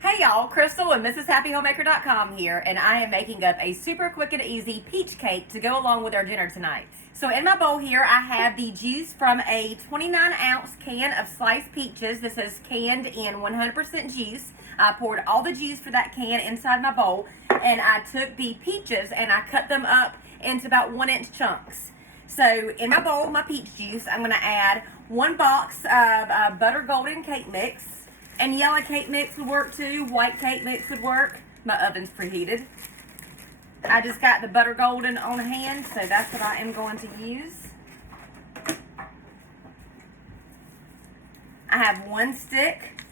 Hey y'all, Crystal and MrsHappyHomemaker.com here, and I am making up a super quick and easy peach cake to go along with our dinner tonight. So in my bowl here, I have the juice from a 29-ounce can of sliced peaches. This is canned in 100% juice. I poured all the juice for that can inside my bowl, and I took the peaches and I cut them up into about 1-inch chunks. So in my bowl, my peach juice, I'm going to add 1 box of butter golden cake mix. And yellow cake mix would work too. White cake mix would work. My oven's preheated. I just got the butter golden on hand, so that's what I am going to use. I have 1 stick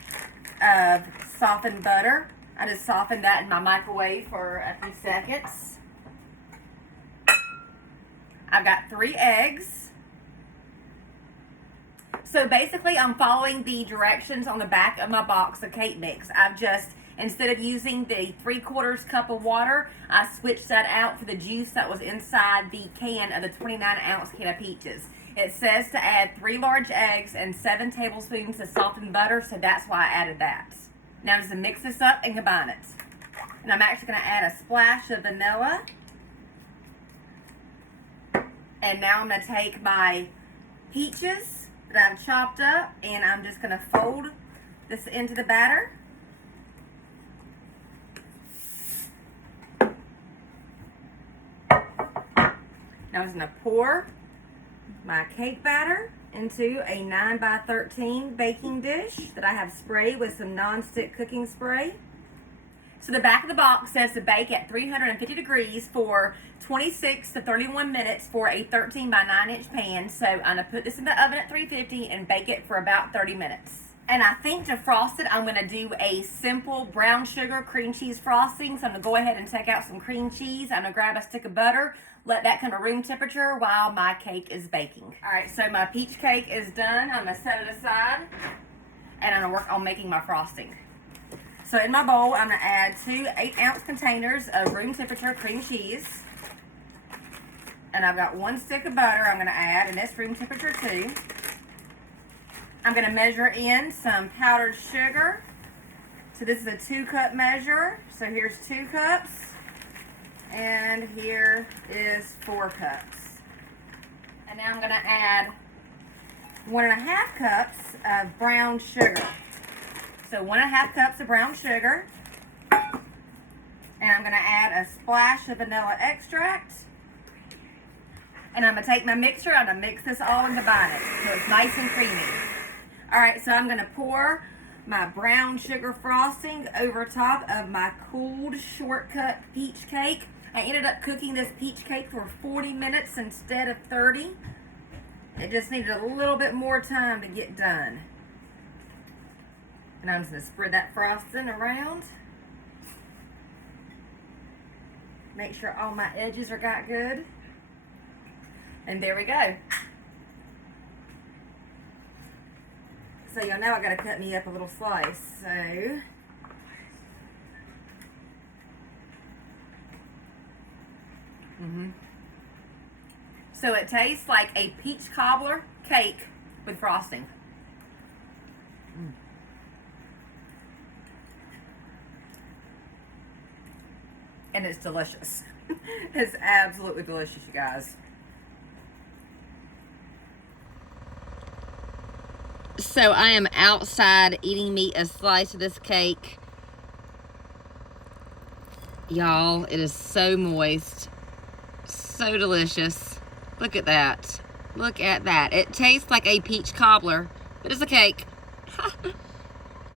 of softened butter. I just softened that in my microwave for a few seconds. I've got 3 eggs. So basically, I'm following the directions on the back of my box of cake mix. I've just, instead of using the 3/4 cup of water, I switched that out for the juice that was inside the can of the 29-ounce can of peaches. It says to add 3 large eggs and 7 tablespoons of softened butter, so that's why I added that. Now I'm just going to mix this up and combine it. And I'm actually going to add a splash of vanilla. And now I'm going to take my peaches that I've chopped up, and I'm just going to fold this into the batter. Now I'm just going to pour my cake batter into a 9x13 baking dish that I have sprayed with some non-stick cooking spray. So the back of the box says to bake at 350 degrees for 26 to 31 minutes for a 13 by 9 inch pan. So I'm going to put this in the oven at 350 and bake it for about 30 minutes. And I think to frost it, I'm going to do a simple brown sugar cream cheese frosting. So I'm going to go ahead and take out some cream cheese. I'm going to grab a stick of butter, let that come to room temperature while my cake is baking. All right, so my peach cake is done. I'm going to set it aside, and I'm going to work on making my frosting. So in my bowl, I'm going to add 2 8-ounce containers of room temperature cream cheese. And I've got 1 stick of butter I'm going to add, and it's room temperature too. I'm going to measure in some powdered sugar. So this is a 2-cup measure. So here's 2 cups. And here is 4 cups. And now I'm going to add 1.5 cups of brown sugar. So 1.5 cups of brown sugar. And I'm going to add a splash of vanilla extract. And I'm going to take my mixer and I'm going to mix this all and combine it so it's nice and creamy. Alright, so I'm going to pour my brown sugar frosting over top of my cooled shortcut peach cake. I ended up cooking this peach cake for 40 minutes instead of 30. It just needed a little bit more time to get done. And I'm just going to spread that frosting around. Make sure all my edges are got good. And there we go. So y'all know I got to cut me up a little slice. So So it tastes like a peach cobbler cake with frosting. And it's delicious. It's absolutely delicious, you guys. So I am outside eating me a slice of this cake. Y'all, it is so moist. So delicious. Look at that. Look at that. It tastes like a peach cobbler, but it's a cake.